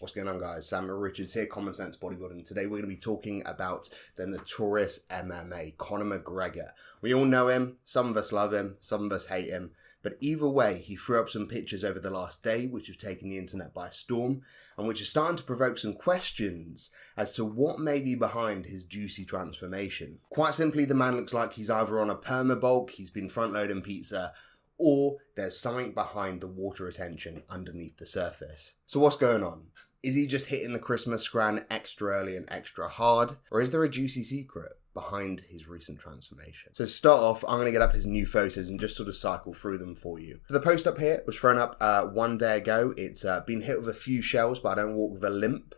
What's going on, guys? Samuel Richards here, Common Sense Bodybuilding. Today we're going to be talking about the notorious MMA, Conor McGregor. We all know him, some of us love him, some of us hate him, but either way, he threw up some pictures over the last day which have taken the internet by storm and which are starting to provoke some questions as to what may be behind his juicy transformation. Quite simply, the man looks like he's either on a perma-bulk, he's been front-loading pizza, or there's something behind the water retention underneath the surface. So what's going on? Is he just hitting the Christmas scran extra early and extra hard? Or is there a juicy secret behind his recent transformation? So to start off, I'm going to get up his new photos and just sort of cycle through them for you. So the post up here was thrown up 1 day ago. It's been hit with a few shells, but I don't walk with a limp.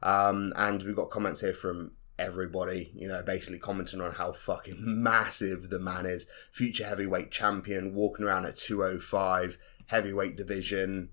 And we've got comments here from everybody, you know, basically commenting on how fucking massive the man is. Future heavyweight champion, walking around at 205, heavyweight division.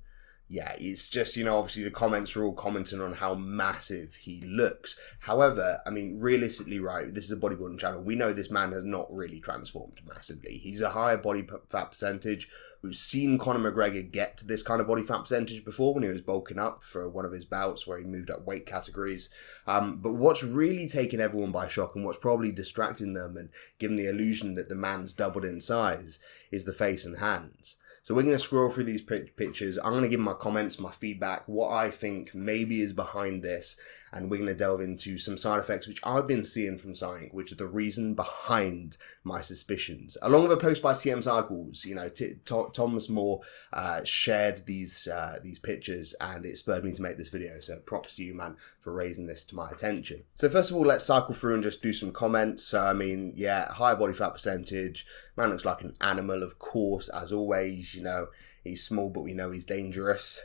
Yeah, it's just, you know, obviously the comments are all commenting on how massive he looks. However, I mean, realistically, right, this is a bodybuilding channel. We know this man has not really transformed massively. He's a higher body fat percentage. We've seen Conor McGregor get to this kind of body fat percentage before when he was bulking up for one of his bouts where he moved up weight categories. But what's really taken everyone by shock and what's probably distracting them and giving the illusion that the man's doubled in size is the face and hands. So we're going to scroll through these pictures. I'm going to give my comments, my feedback, what I think maybe is behind this. And we're going to delve into some side effects, which I've been seeing from something, which are the reason behind my suspicions. Along with a post by CM Cycles, you know, Thomas Moore shared these pictures and it spurred me to make this video. So props to you, man, for raising this to my attention. So first of all, let's cycle through and just do some comments. So, I mean, yeah, higher body fat percentage. Man looks like an animal, of course, as always, you know. He's small, but we know he's dangerous.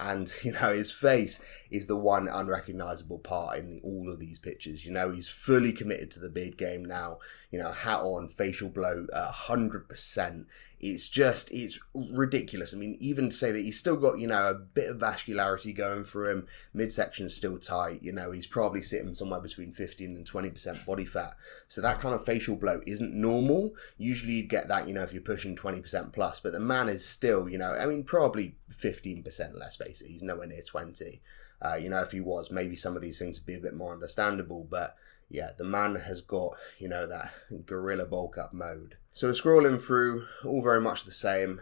And, you know, his face is the one unrecognizable part in all of these pictures. You know, he's fully committed to the beard game now. You know, hat on, facial bloat, 100%. It's ridiculous. I mean, even to say that he's still got, you know, a bit of vascularity going through him. Midsection's still tight. You know, he's probably sitting somewhere between 15 and 20% body fat. So that kind of facial bloat isn't normal. Usually you'd get that, you know, if you're pushing 20% plus. But the man is still, you know, I mean, probably 15%, let's face it. He's nowhere near 20. You know, if he was, maybe some of these things would be a bit more understandable. But yeah, the man has got, you know, that gorilla bulk up mode. So we're scrolling through, all very much the same.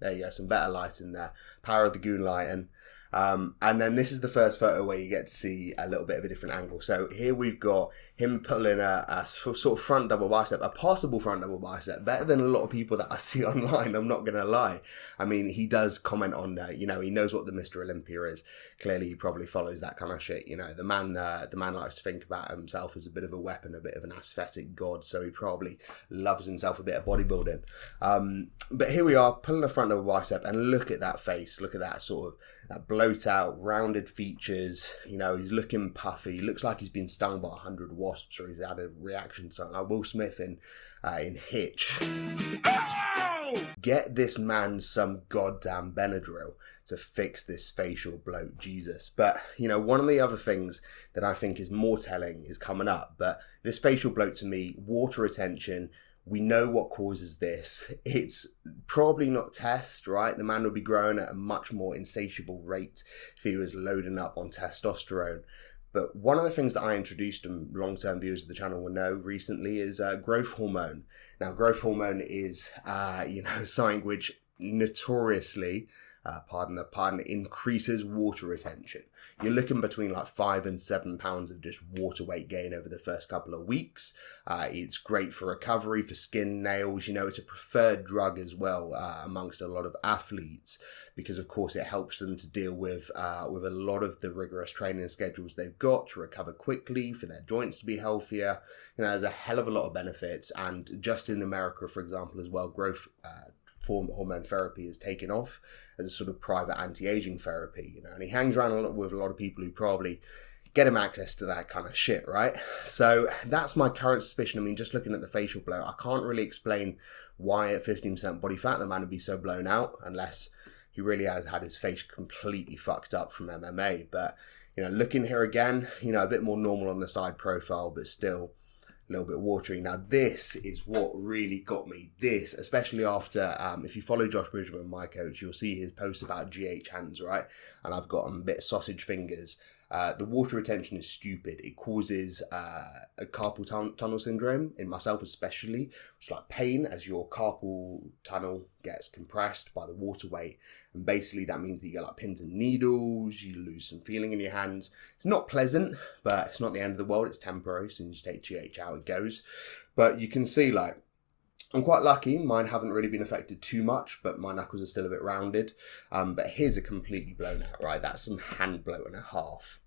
There you go, some better lighting there. Power of the goon lighting. And then this is the first photo where you get to see a little bit of a different angle. So here we've got him pulling a sort of front double bicep, a possible front double bicep, better than a lot of people that I see online, I'm not going to lie. I mean, he does comment on, you know, he knows what the Mr. Olympia is. Clearly, he probably follows that kind of shit. You know, the man likes to think about himself as a bit of a weapon, a bit of an aesthetic god, so he probably loves himself a bit of bodybuilding. But here we are, pulling a front double bicep, and look at that face, look at that sort of, that bloat out, rounded features. You know, he's looking puffy. He looks like he's been stung by 100 wasps, or he's had a reaction to something like Will Smith in Hitch. Ow! Get this man some goddamn Benadryl to fix this facial bloat, Jesus. But, you know, one of the other things that I think is more telling is coming up. But this facial bloat, to me, water retention, we know what causes this. It's probably not test, right? The man would be growing at a much more insatiable rate if he was loading up on testosterone. But one of the things that I introduced, and long-term viewers of the channel will know recently, is growth hormone. Now, growth hormone is, you know, something which notoriously, pardon the pun, increases water retention. You're looking between like 5 and 7 pounds of just water weight gain over the first couple of weeks. It's great for recovery, for skin, nails. You know, it's a preferred drug as well amongst a lot of athletes because, of course, it helps them to deal with a lot of the rigorous training schedules they've got to recover quickly, for their joints to be healthier. You know, there's a hell of a lot of benefits. And just in America, for example, as well, growth hormone therapy is taken off as a sort of private anti-aging therapy, you know, and he hangs around with a lot of people who probably get him access to that kind of shit, right? So that's my current suspicion. I mean, just looking at the facial blow, I can't really explain why at 15% body fat the man would be so blown out unless he really has had his face completely fucked up from MMA. But, you know, looking here again, you know, a bit more normal on the side profile, but still a little bit watery. Now, this is what really got me. This, especially after, if you follow Josh Bridgman, my coach, you'll see his post about GH hands, right? And I've got a bit of sausage fingers. The water retention is stupid. It causes a carpal tunnel syndrome, in myself especially. It's like pain as your carpal tunnel gets compressed by the water weight. And basically that means that you get like pins and needles, you lose some feeling in your hands. It's not pleasant, but it's not the end of the world. It's temporary. As soon as you take GH out, it goes. But you can see, like, I'm quite lucky. Mine haven't really been affected too much, but my knuckles are still a bit rounded. But his are completely blown out, right? That's some hand bloat and a half.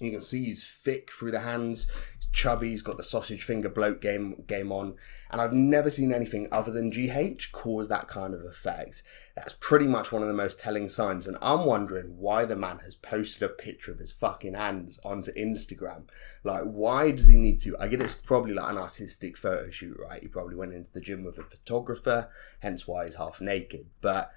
You can see he's thick through the hands. He's chubby. He's got the sausage finger bloat game on. And I've never seen anything other than GH cause that kind of effect. That's pretty much one of the most telling signs. And I'm wondering why the man has posted a picture of his fucking hands onto Instagram. Like, why does he need to? I get it's probably like an artistic photo shoot, right? He probably went into the gym with a photographer, hence why he's half naked. But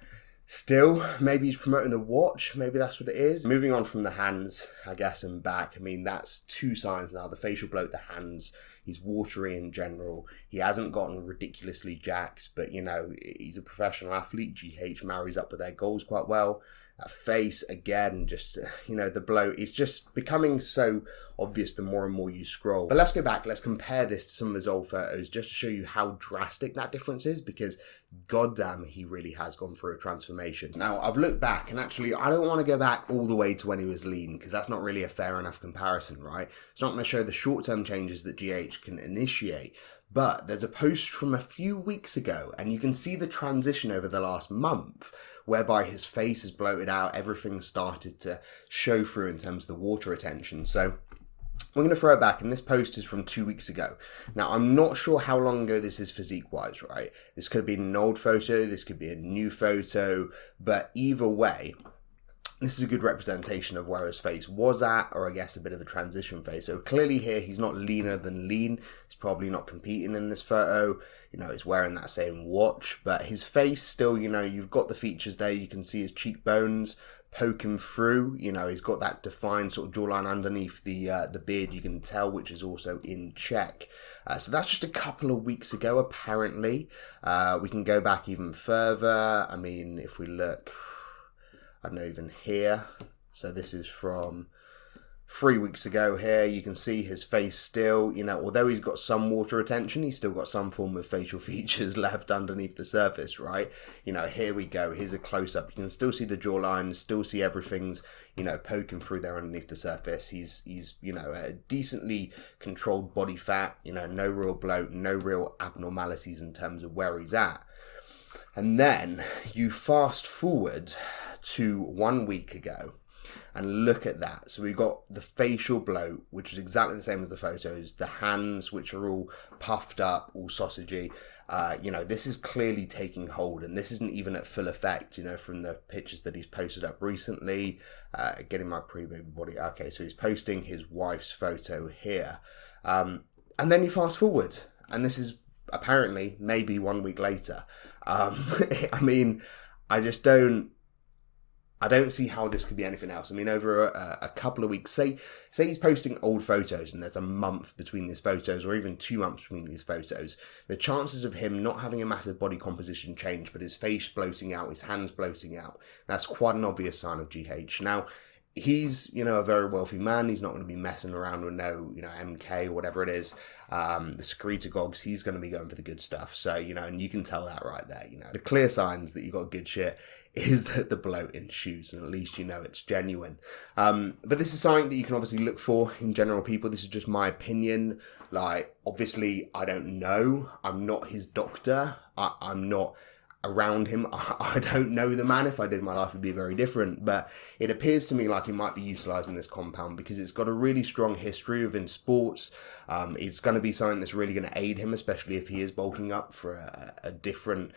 still, maybe he's promoting the watch. Maybe that's what it is. Moving on from the hands, I guess, and back. I mean, that's two signs now. The facial bloat, the hands. He's watery in general. He hasn't gotten ridiculously jacked, but, you know, he's a professional athlete. GH marries up with their goals quite well. That face, again, just, you know, the bloat. It's just becoming so obvious the more and more you scroll. But let's go back. Let's compare this to some of his old photos just to show you how drastic that difference is, because goddamn, he really has gone through a transformation. Now, I've looked back, and actually, I don't want to go back all the way to when he was lean, because that's not really a fair enough comparison, right? It's not going to show the short-term changes that GH can initiate. But there's a post from a few weeks ago, and you can see the transition over the last month, whereby his face is bloated out, everything started to show through in terms of the water retention. So we're going to throw it back, and this post is from 2 weeks ago. Now, I'm not sure how long ago this is physique-wise, right? This could have been an old photo, this could be a new photo, but either way, this is a good representation of where his face was at, or I guess a bit of a transition phase. So clearly here, he's not leaner than lean. He's probably not competing in this photo. You know, he's wearing that same watch, but his face still, you know, you've got the features there. You can see his cheekbones poking through. You know, he's got that defined sort of jawline underneath the beard, you can tell, which is also in check. So that's just a couple of weeks ago, apparently. We can go back even further. I mean, if we look, I don't know, even here. So this is from 3 weeks ago here. You can see his face still, you know, although he's got some water retention, he's still got some form of facial features left underneath the surface, right? You know, here we go. Here's a close-up. You can still see the jawline, still see everything's, you know, poking through there underneath the surface. He's you know, a decently controlled body fat, you know, no real bloat, no real abnormalities in terms of where he's at. And then you fast forward to 1 week ago and look at that. So we've got the facial bloat, which is exactly the same as the photos, the hands, which are all puffed up, all sausagey. You know, this is clearly taking hold, and this isn't even at full effect, you know, from the pictures that he's posted up recently. Getting my pre-baby body. Okay, so he's posting his wife's photo here. And then you fast forward, and this is apparently maybe 1 week later. I mean, I don't see how this could be anything else. I mean, over a couple of weeks, say he's posting old photos and there's a month between these photos, or even 2 months between these photos, the chances of him not having a massive body composition change, but his face bloating out, his hands bloating out, that's quite an obvious sign of GH. Now, he's, you know, a very wealthy man. He's not going to be messing around with no, you know, MK or whatever it is. The secretagogues, he's going to be going for the good stuff. So, you know, and you can tell that right there, you know. The clear signs that you got good shit is that the bloat ensues, and at least you know it's genuine. But this is something that you can obviously look for in general people. This is just my opinion. Like, obviously, I don't know. I'm not his doctor. I'm not around him. I don't know the man. If I did, my life would be very different. But it appears to me like he might be utilising this compound because it's got a really strong history within sports. It's going to be something that's really going to aid him, especially if he is bulking up for a different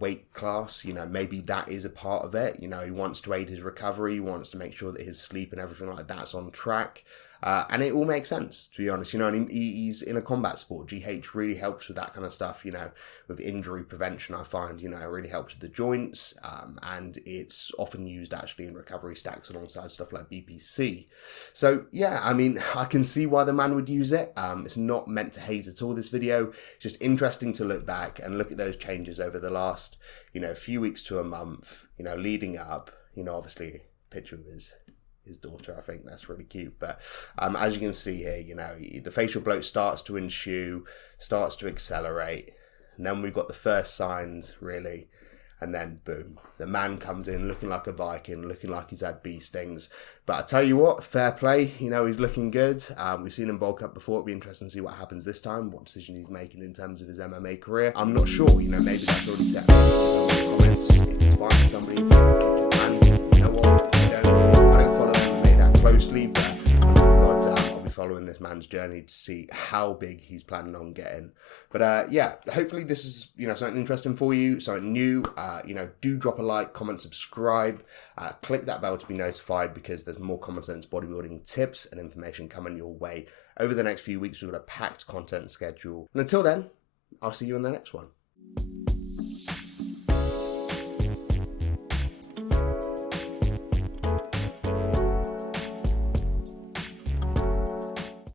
weight class. You know, maybe that is a part of it. You know, he wants to aid his recovery. He wants to make sure that his sleep and everything like that's on track. And it all makes sense, to be honest, you know, and he's in a combat sport. GH really helps with that kind of stuff, you know, with injury prevention. I find, you know, it really helps with the joints, and it's often used actually in recovery stacks alongside stuff like BPC. So yeah, I mean, I can see why the man would use it. It's not meant to hate at all, this video. It's just interesting to look back and look at those changes over the last, you know, few weeks to a month, you know, leading up, you know, obviously picture of his daughter. I think that's really cute. But as you can see here, you know, the facial bloat starts to ensue, starts to accelerate. And then we've got the first signs, really. And then, boom, the man comes in looking like a Viking, looking like he's had bee stings. But I tell you what, fair play. You know, he's looking good. We've seen him bulk up before. It'll be interesting to see what happens this time, what decision he's making in terms of his MMA career. I'm not sure. You know, maybe that's already set. Comments if it's fine for somebody. And you know what? I don't follow MMA that closely, but I'll be following this man's journey to see how big he's planning on getting. But yeah, hopefully this is, you know, something interesting for you, something new. You know, do drop a like, comment, subscribe, click that bell to be notified, because there's more common sense bodybuilding tips and information coming your way over the next few weeks. We've got a packed content schedule. And until then, I'll see you in the next one.